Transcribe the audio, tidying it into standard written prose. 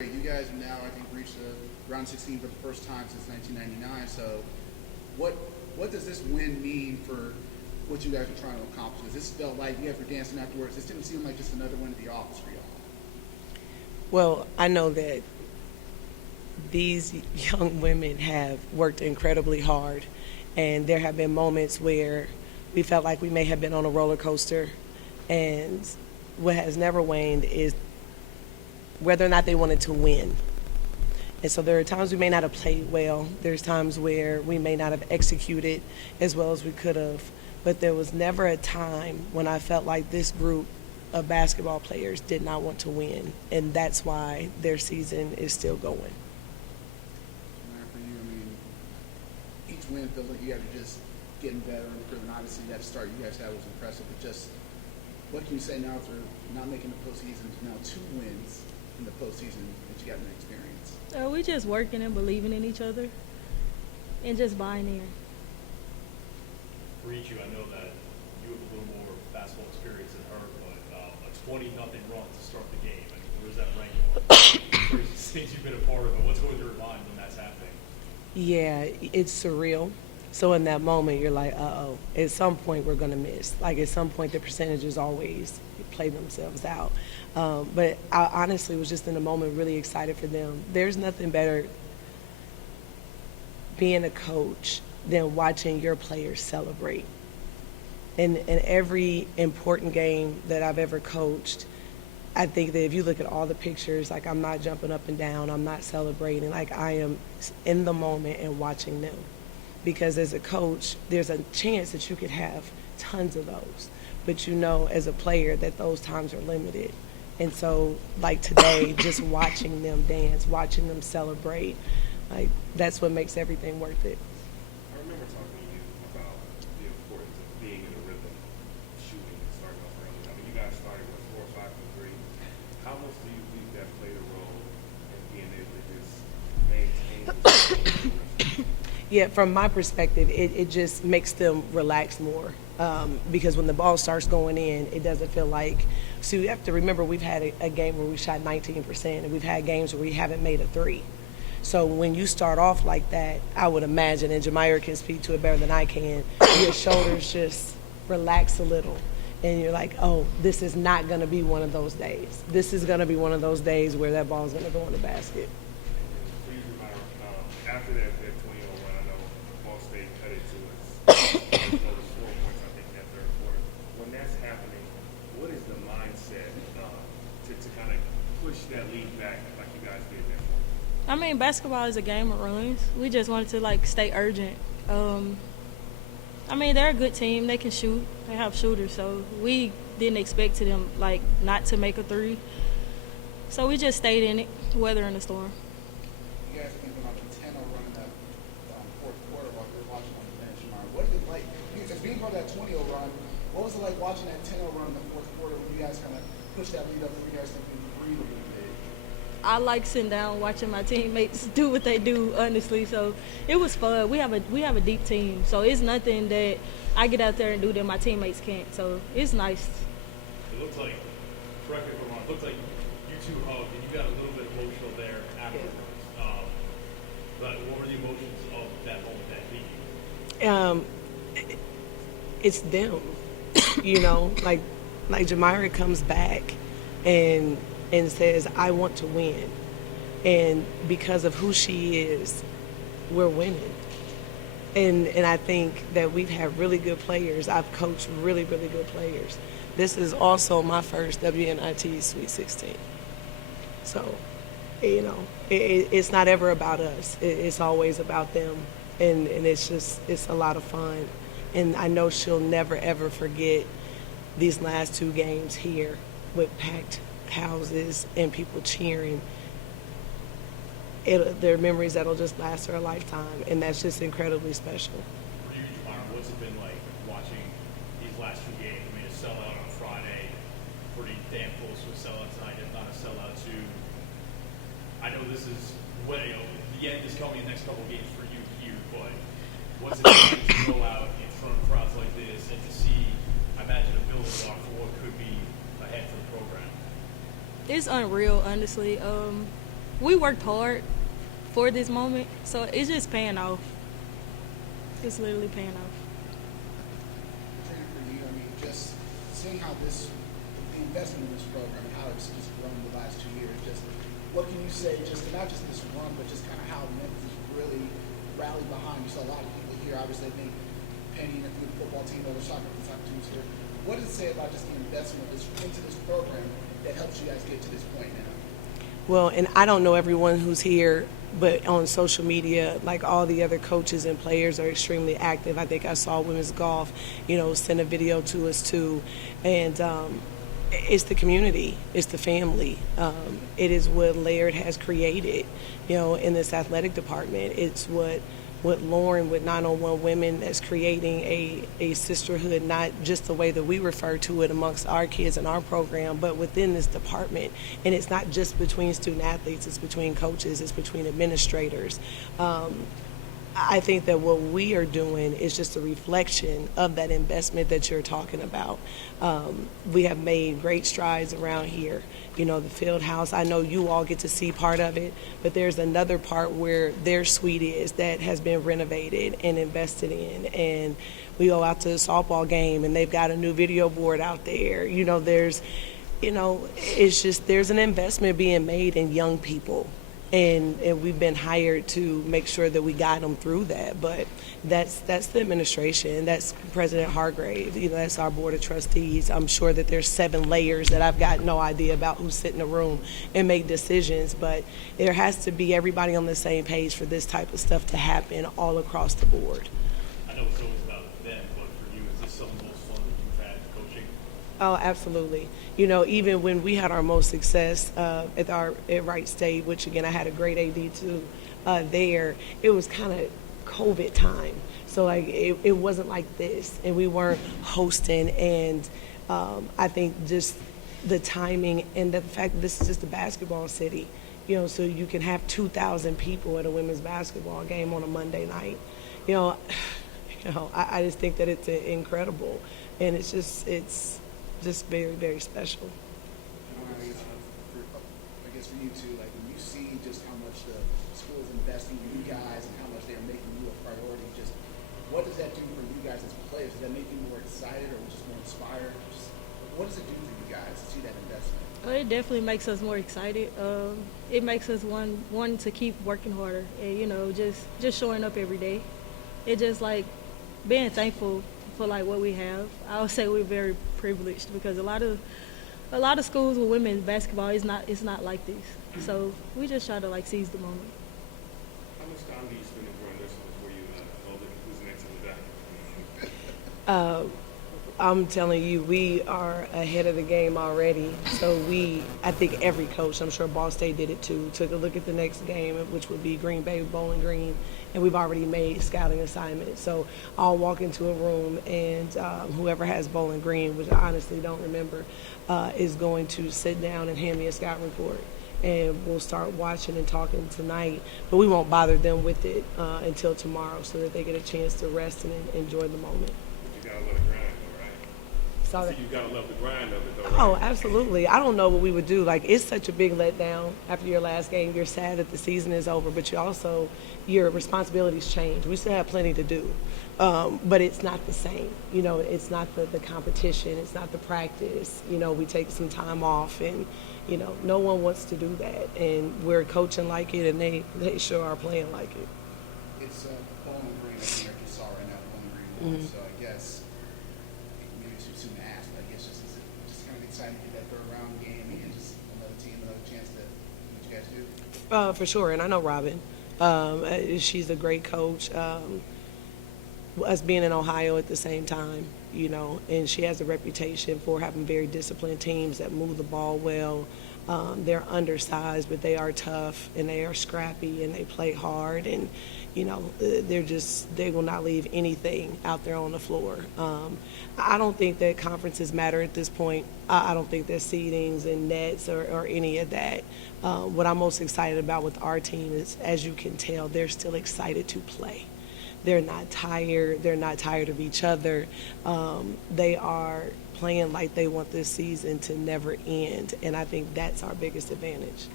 You guys have now, I think, reached the round 16 for the first time since 1999. So, what does this win mean for what you guys are trying to accomplish? Because this felt like you guys were dancing afterwards. This didn't seem like just another win at the office for y'all. Well, I know that these young women have worked incredibly hard, and there have been moments where we felt like we may have been on a roller coaster, and what has never waned is whether or not they wanted to win. And so there are times we may not have played well. There's times where we may not have executed as well as we could have. But there was never a time when I felt like this group of basketball players did not want to win. And that's why their season is still going. For you, I mean, each win feels like you guys are just getting better and improving. Obviously, that start you guys had was impressive. But just what can you say now after not making the postseason to now 2 wins in the postseason that you got in the experience? We just working and believing in each other and just buying in. For each of you, I know that you have a little more basketball experience than her, but a 20-0 run to start the game. I mean, where's that rank on? Craziest things you've been a part of, and what's going through your mind when that's happening? Yeah, it's surreal. So in that moment, you're like, uh-oh, at some point we're going to miss. Like at some point the percentages always play themselves out. But I honestly was just in the moment really excited for them. There's nothing better being a coach than watching your players celebrate. In every important game that I've ever coached, I think that if you look at all the pictures, like I'm not jumping up and down, I'm not celebrating, like I am in the moment and watching them. Because as a coach, there's a chance that you could have tons of those. But you know as a player that those times are limited. And so like today, just watching them dance, watching them celebrate, like that's what makes everything worth it. I remember talking to you about the importance of being in a rhythm, shooting and starting off early. I mean, you guys started with 4 or 5 from 3. How much do you think that played a role in being able to just maintain this? Yeah, from my perspective, it just makes them relax more because when the ball starts going in, it doesn't feel like. So you have to remember we've had a game where we shot 19%, and we've had games where we haven't made a 3. So when you start off like that, I would imagine, and Jamirah can speak to it better than I can, your shoulders just relax a little. And you're like, oh, this is not going to be one of those days. This is going to be one of those days where that ball is going to go in the basket. For you, Jamirah, after that 20 run, I know Ball State cut it to us. There was 4 points, I think, that third quarter. When that's happening, what is the mindset to kind of push that lead back like you guys did that? I mean, basketball is a game of runs. We just wanted to stay urgent. I mean, they're a good team. They can shoot. They have shooters, so we didn't expect to them not to make a 3. So we just stayed in it, weathering the storm. You guys have been on a 10-0 run in that fourth quarter while you're watching on the bench. What is it like, as being part of that 20-0 run, what was it like watching that 10-0 run in the fourth quarter when you guys kind of pushed that lead up and you guys think you breathe a little bit? I like sitting down watching my teammates do what they do, honestly. So it was fun. We have a deep team, so it's nothing that I get out there and do that my teammates can't. So it's nice. It looks like, correct me if I'm wrong, it looks like you two hugged and you got a little bit emotional there afterwards. But what were the emotions of that moment that hit you? It's them, you know, like Jamirah comes back and says, I want to win. And because of who she is, we're winning. And I think that we've had really good players. I've coached really, really good players. This is also my first WNIT Sweet 16. So, you know, it's not ever about us. It's always about them. And it's a lot of fun. And I know she'll never, ever forget these last 2 games here with packed houses and people cheering. They're memories that'll just last her a lifetime, and that's just incredibly special. For you, Jamirah, what's it been like watching these last 2 games? I mean, a sellout on Friday, pretty damn close to a sellout tonight, if not a sellout too. I know this is the end is coming in the next couple of games for you here, but what's it like to go out in front of crowds like this and to see, I imagine, a building block for what could be ahead for the program? It's unreal, honestly. we worked hard for this moment, so it's just paying off. It's literally paying off. Katrina, for you, I mean, just seeing how the investment in this program and how it's just grown the last 2 years, just what can you say, just not just this run, but just kind of how Memphis really rallied behind you? So a lot of people here, obviously, I think Penny and the football team, other soccer teams here. What does it say about just the investment into this program that helps you guys get to this point now? Well, and I don't know everyone who's here, but on social media, like all the other coaches and players are extremely active. I think I saw women's golf, send a video to us too. And it's the community, it's the family. It is what Laird has created, in this athletic department. It's what Lauren with 901 Women that's creating a sisterhood, not just the way that we refer to it amongst our kids in our program, but within this department. And it's not just between student athletes, it's between coaches, it's between administrators. I think that what we are doing is just a reflection of that investment that you're talking about. We have made great strides around here. The field house, I know you all get to see part of it, but there's another part where their suite is that has been renovated and invested in. And we go out to the softball game and they've got a new video board out there. It's just there's an investment being made in young people. And we've been hired to make sure that we guide them through that. But that's the administration. That's President Hargrave. That's our board of trustees. I'm sure that there's 7 layers that I've got no idea about who sit in a room and make decisions. But there has to be everybody on the same page for this type of stuff to happen all across the board. I know it's always about them, but for you, is this some of the most fun that you've had coaching? Oh, absolutely. Even when we had our most success at Wright State, which again I had a great AD too there, it was kind of COVID time. So like it wasn't like this, and we weren't hosting. And I think just the timing and the fact that this is just a basketball city, so you can have 2,000 people at a women's basketball game on a Monday night. I just think that it's incredible, and it's just very, very special. I guess for you too, like when you see just how much the school is investing in you guys and how much they are making you a priority, just what does that do for you guys as players? Does that make you more excited or just more inspired? Just, what does it do for you guys to see that investment? It definitely makes us more excited. It makes us want to keep working harder and, just showing up every day. It just like being thankful for like what we have. I would say we're very privileged because a lot of schools with women's basketball it's not like this. So we just try to like seize the moment. How much time do you spend enjoying this before you know who's next on the docket? I'm telling you, we are ahead of the game already. So I think every coach, I'm sure Ball State did it too, took a look at the next game, which would be Green Bay, Bowling Green, and we've already made scouting assignments. So I'll walk into a room and whoever has Bowling Green, which I honestly don't remember, is going to sit down and hand me a scout report. And we'll start watching and talking tonight, but we won't bother them with it until tomorrow so that they get a chance to rest and enjoy the moment. You gotta let it grind. So you gotta love the grind of it, though. Right? Oh, absolutely. I don't know what we would do. Like, it's such a big letdown after your last game. You're sad that the season is over, but your responsibilities change. We still have plenty to do, but it's not the same. It's not the competition. It's not the practice. We take some time off, and no one wants to do that. And we're coaching like it, and they sure are playing like it. It's Bowling Green. I think I just saw right now Bowling Green. So I guess. Soon to ask, but I guess just kind of excited to get that third round game and just another team, another chance to do what you guys do. For sure, and I know Robin. She's a great coach. Us being in Ohio at the same time, and she has a reputation for having very disciplined teams that move the ball well. They're undersized, but they are tough and they are scrappy and they play hard, and they will not leave anything out there on the floor. I don't think that conferences matter at this point. I don't think that seedings and nets or any of that. What I'm most excited about with our team is, as you can tell, they're still excited to play. They're not tired. They're not tired of each other. They are playing like they want this season to never end, and I think that's our biggest advantage.